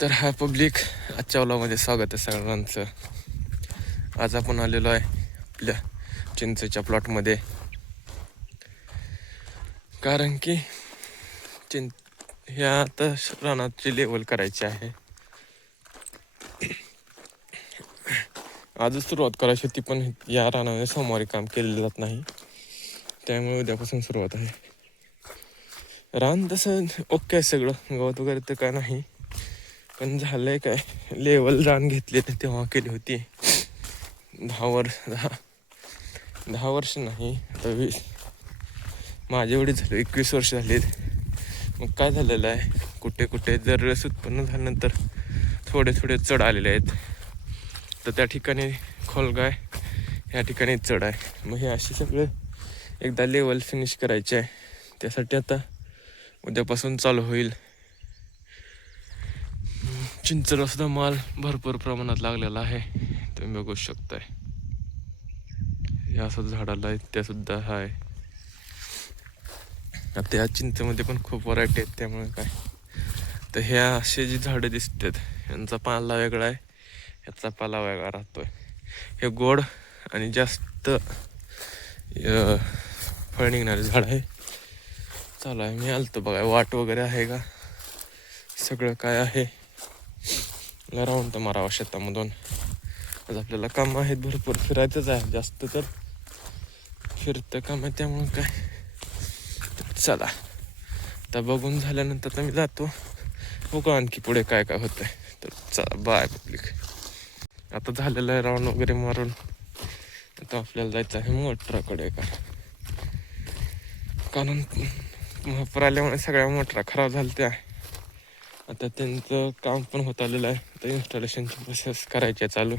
तर हा पब्लिक आजच्या व्लॉगमध्ये स्वागत आहे सगळ्यांचं. आज आपण आलेलो आहे आपल्या चिंचेच्या प्लॉटमध्ये, कारण की ह्या आता रानाची लेवल करायची आहे. आजच सुरुवात करायची होती, पण या रानामध्ये सोमवारी काम केलेलं जात नाही, त्यामुळे उद्यापासून सुरुवात आहे. रान तसं ओके आहे सगळं, गवत वगैरे तर काय नाही, पण झालंय काय, लेवल रान घेतले तर तेव्हा केली होती 10 वर्ष नाही आता 20, माझे एवढे झाले 21 वर्ष झालीत. मग काय झालेलं आहे, कुठे कुठे जर रस उत्पन्न झाल्यानंतर थोडे थोडे चढ आलेले आहेत, तर त्या ठिकाणी खोलगाय, ह्या ठिकाणी चढ आहे. मग हे असे सगळे एकदा लेवल फिनिश करायचे आहे. त्यासाठी आता उद्यापासून चालू होईल. चिंचेला सुद्धा माल भरपूर प्रमाणात लागलेला आहे, तुम्ही बघू शकताय. या सुद्धा झाडाला आहे, त्या सुद्धा आहे. आता या चिंचेमध्ये पण खूप व्हरायटी आहेत, त्यामुळे काय, तर ह्या असे जी झाडं दिसतात यांचा पाला वेगळा आहे, ह्याचा पाला वेगळा राहतोय. हे गोड आणि जास्त फळ निघणारे झाड आहे. चालू आहे, मी आलतो बघा, वाट वगैरे आहे का, सगळं काय आहे. राऊंड तर मारावं शेतामधून. आज आपल्याला काम आहेत भरपूर, फिरायचंच आहे, जास्त तर फिरतं काम आहे, त्यामुळं काय. चला आता बघून झाल्यानंतर तर मी जातो, बघू आणखी पुढे काय काय होतंय. तर चला, बाय पब्लिक. आता झालेलं आहे राऊंड वगैरे मारून, आता आपल्याला जायचं आहे मोटराकडे का, कारण महापूर आल्यामुळे सगळ्या मोटरा खराब झाल्या त्या. आता त्यांचं काम पण होत आलेलं आहे, आता इन्स्टॉलेशनची प्रोसेस करायची आहे चालू.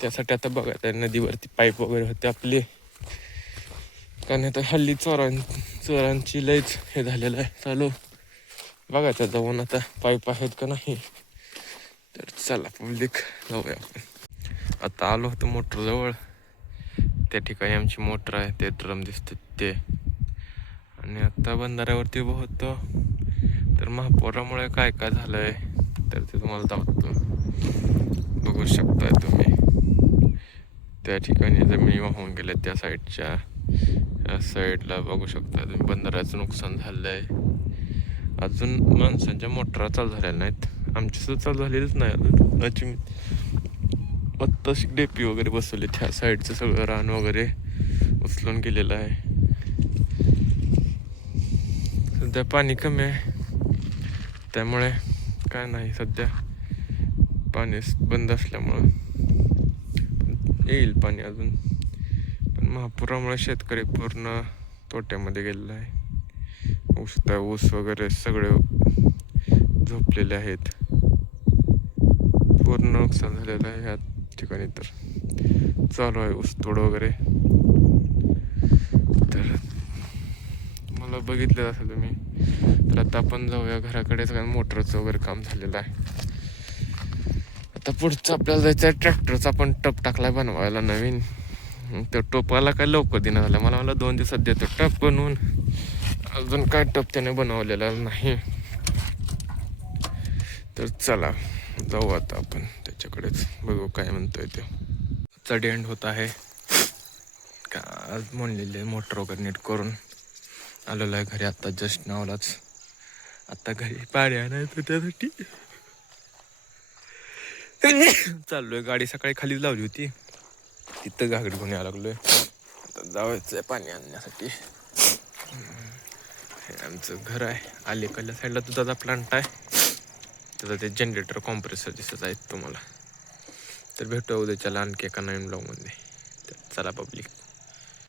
त्यासाठी आता बघायचं आहे, नदीवरती पाईप वगैरे होते आपले, कारण आता हल्ली चोरांची लयच हे झालेलं आहे चालू. बघायचं जाऊन आता पाईप आहेत का नाही. तर चला पब्लिक, जाऊया आपण. आता आलो होतो मोटरजवळ, त्या ठिकाणी आमची मोटर आहे, ते ड्रम दिसते ते. आणि आता बंधाऱ्यावरती उभं होतो, तर महापुरामुळे काय काय झालंय तर ते तुम्हाला दाखवतो. बघू शकताय तुम्ही, त्या ठिकाणी जमिनी वाहून गेल्या, त्या साईडला बघू शकता तुम्ही, बंधाऱ्याचं नुकसान झालंय. अजून माणसांच्या मोटरा चालू झालेल्या नाहीत, आमची सुद्धा चालू झालेलीच नाही अजून. आत्ताशी डेपी वगैरे बसवले, त्या साईडचं सगळं रान वगैरे उचलून गेलेलं आहे. सध्या पाणी कमी आहे, त्यामुळे काय नाही, सध्या पाणी बंद असल्यामुळं येईल पाणी अजून. पण महापुरामुळे शेतकरी पूर्ण तोट्यामध्ये गेलेला आहे. ऊस वगैरे सगळे झोपलेले आहेत, पूर्ण नुकसान झालेलं आहे ह्या ठिकाणी. तर चालू आहे ऊसतोड वगैरे. तर मला बघितलं असेल तुम्ही, तर आता आपण जाऊया घराकडे, कारण मोटरचं वगैरे काम झालेलं आहे. आता पुढचं आपल्याला जायचं आहे ट्रॅक्टरचा, पण टप टाकलाय बनवायला नवीन. तर टोपाला काय लवकर देणं झालं, मला 2 दिवसात देतो टप बनवून, अजून काय टप त्याने बनवलेला नाही. तर चला जाऊ आता आपण त्याच्याकडेच, बघू काय म्हणतोय ते. चढ एंड होत आहे का, आज म्हणलेले मोटर वगैरे नीट करून आलेलो आहे घरी, आता जस्ट नावलाच. आता घरी पाणी आणायचं, त्यासाठी चाललोय. गाडी सकाळी खाली लावली होती, तिथं घागरी घेऊन यायला लागलोय. आता जायचं आहे पाणी आणण्यासाठी. हे आमचं घर आहे, अलीकडल्या साईडला दुधाचा प्लांट आहे, त्याचा ते जनरेटर कॉम्प्रेसर दिसत आहेत तुम्हाला. तर भेटू उद्याच्याला आणखी एका नवीन ब्लॉगमध्ये. तर चला पब्लिक.